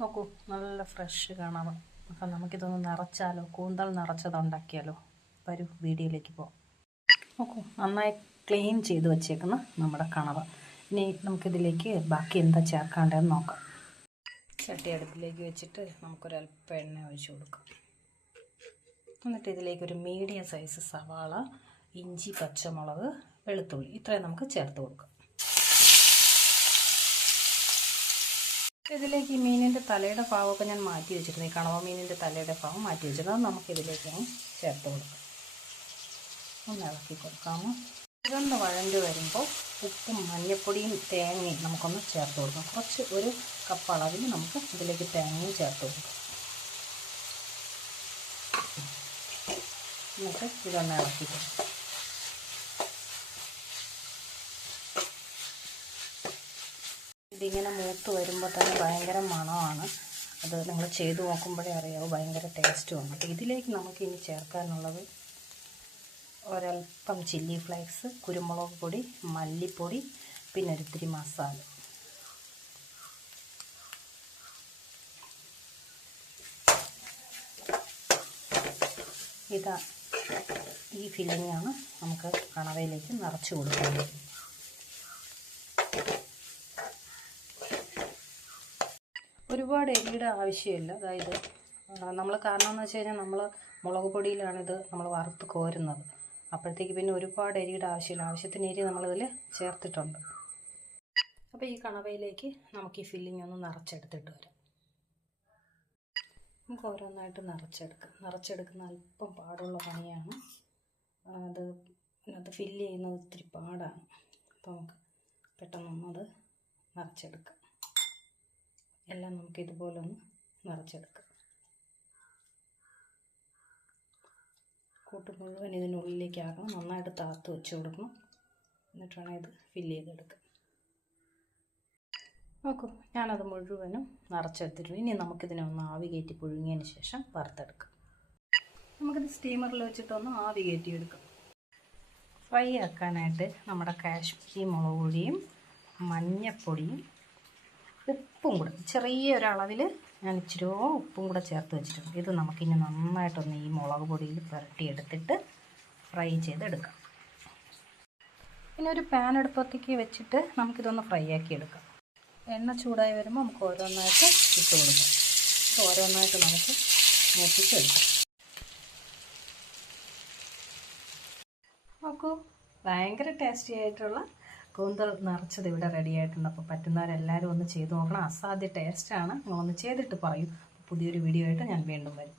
നോക്കൂ, നല്ല ഫ്രഷ് കാണാം. അപ്പം നമുക്കിതൊന്ന് നിറച്ചാലോ, കൂന്തൽ നിറച്ചത് ഉണ്ടാക്കിയാലോ? വരൂ, വീഡിയോയിലേക്ക് പോകാം. നോക്കൂ, നന്നായി ക്ലീൻ ചെയ്ത് വെച്ചേക്കുന്ന നമ്മുടെ കണവ. ഇനി നമുക്കിതിലേക്ക് ബാക്കി എന്താ ചേർക്കാണ്ടതെന്ന് നോക്കാം. ചട്ടി അടുപ്പിലേക്ക് വെച്ചിട്ട് നമുക്കൊരല്പം എണ്ണ ഒഴിച്ച് കൊടുക്കാം. എന്നിട്ട് ഇതിലേക്കൊരു മീഡിയം സൈസ് സവാള, ഇഞ്ചി, പച്ചമുളക്, വെളുത്തുള്ളി ഇത്രയും നമുക്ക് ചേർത്ത് കൊടുക്കാം. ഇതിലേക്ക് ഈ മീനിൻ്റെ തലയുടെ ഭാഗമൊക്കെ ഞാൻ മാറ്റി വെച്ചിരുന്നു. ഈ കണവ മീനിൻ്റെ തലയുടെ ഭാഗം മാറ്റി വെച്ചിരുന്നത് അത് നമുക്കിതിലേക്ക് ചേർത്ത് കൊടുക്കാം. ഒന്ന് ഇളക്കി കൊടുക്കാമോ? ഇതൊന്ന് വഴണ്ട് വരുമ്പോൾ ഉപ്പും മഞ്ഞൾപ്പൊടിയും തേങ്ങയും നമുക്കൊന്ന് ചേർത്ത് കൊടുക്കാം. കുറച്ച് ഒരു കപ്പ് അളവിൽ നമുക്ക് ഇതിലേക്ക് തേങ്ങയും ചേർത്ത് കൊടുക്കാം. എന്നിട്ട് ഇതൊന്ന് ഇളക്കി കൊടുക്കാം. ഇതിങ്ങനെ മൂത്ത് വരുമ്പോൾ തന്നെ ഭയങ്കര മണമാണ്. അത് നിങ്ങൾ ചെയ്ത് നോക്കുമ്പോഴേ അറിയാവും, ഭയങ്കര ടേസ്റ്റുമാണ്. അപ്പോൾ ഇതിലേക്ക് നമുക്ക് ഇനി ചേർക്കാനുള്ളത് ഒരൽപ്പം ചില്ലി ഫ്ലേക്സ്, കുരുമുളക് പൊടി, മല്ലിപ്പൊടി, പിന്നെ ഒരിത്തിരി മസാല. ഈ ഫില്ലിങ്ങാണ് നമുക്ക് കണവയിലേക്ക് നിറച്ച് കൊടുക്കുന്നത്. ഒരുപാട് എരിയുടെ ആവശ്യമില്ല. അതായത് നമ്മൾ കാരണം എന്ന് വെച്ച് കഴിഞ്ഞാൽ നമ്മൾ മുളക് പൊടിയിലാണിത് നമ്മൾ വറുത്ത് കോരുന്നത്. അപ്പോഴത്തേക്ക് പിന്നെ ഒരുപാട് എരിയുടെ ആവശ്യമില്ല. ആവശ്യത്തിന് എരി നമ്മളിതിൽ ചേർത്തിട്ടുണ്ട്. അപ്പോൾ ഈ കണവയിലേക്ക് നമുക്ക് ഈ ഫില്ലിംഗ് ഒന്ന് നിറച്ചെടുത്തിട്ട് വരാം. നമുക്ക് ഓരോന്നായിട്ട് നിറച്ചെടുക്കുന്ന അല്പം പാടുള്ള പണിയാണ്. അത് ഫില്ല് ചെയ്യുന്നത് ഇത്തിരി പാടാണ്. അപ്പോൾ നമുക്ക് പെട്ടെന്നൊന്നത് നിറച്ചെടുക്കാം. എല്ലാം നമുക്ക് ഇതുപോലെ ഒന്ന് നിറച്ചെടുക്കാം. കൂട്ട് മുഴുവൻ ഇതിനുള്ളിലേക്ക് ആക്കണം. നന്നായിട്ട് താത്ത് വെച്ച് കൊടുക്കണം. എന്നിട്ട് വേണം ഇത് ഫില്ല് ചെയ്തെടുക്കാം. നോക്കൂ, ഞാനത് മുഴുവനും നിറച്ചെടുത്തിട്ടുണ്ട്. ഇനി നമുക്കിതിനെ ഒന്ന് ആവി കയറ്റി പുഴുങ്ങിയതിന് ശേഷം വറുത്തെടുക്കാം. നമുക്കിത് സ്റ്റീമറിൽ വെച്ചിട്ടൊന്ന് ആവി കയറ്റിയെടുക്കാം. ഫ്രൈ ആക്കാനായിട്ട് നമ്മുടെ കാശ്മീരി മുളക് പൊടിയും മഞ്ഞൾപ്പൊടിയും ഉപ്പും കൂടെ ചെറിയൊരളവിൽ ഞാൻ ഇച്ചിരി ഉപ്പും കൂടെ ചേർത്ത് വെച്ചിട്ടുണ്ട്. ഇത് നമുക്കിനി നന്നായിട്ടൊന്ന് ഈ മുളക് പൊടിയിൽ പുരട്ടിയെടുത്തിട്ട് ഫ്രൈ ചെയ്തെടുക്കാം. പിന്നെ ഒരു പാൻ അടുപ്പത്തേക്ക് വെച്ചിട്ട് നമുക്കിതൊന്ന് ഫ്രൈ ആക്കി എടുക്കാം. എണ്ണ ചൂടായി വരുമ്പോൾ നമുക്ക് ഓരോന്നായിട്ട് ഇട്ട് കൊടുക്കാം. ഓരോന്നായിട്ട് നമുക്ക് മൂപ്പിച്ചെടുക്കാം. നോക്കൂ, ഭയങ്കര ടേസ്റ്റി ആയിട്ടുള്ള കൂന്തൽ നിറച്ചത് ഇവിടെ റെഡി ആയിട്ടുണ്ട്. അപ്പോൾ പറ്റുന്നവരെല്ലാവരും ഒന്ന് ചെയ്ത് നോക്കണം. അസാധ്യ ടേസ്റ്റാണ്. നിങ്ങളൊന്ന് ചെയ്തിട്ട് പറയൂ. പുതിയൊരു വീഡിയോ ആയിട്ട് ഞാൻ വീണ്ടും വരും.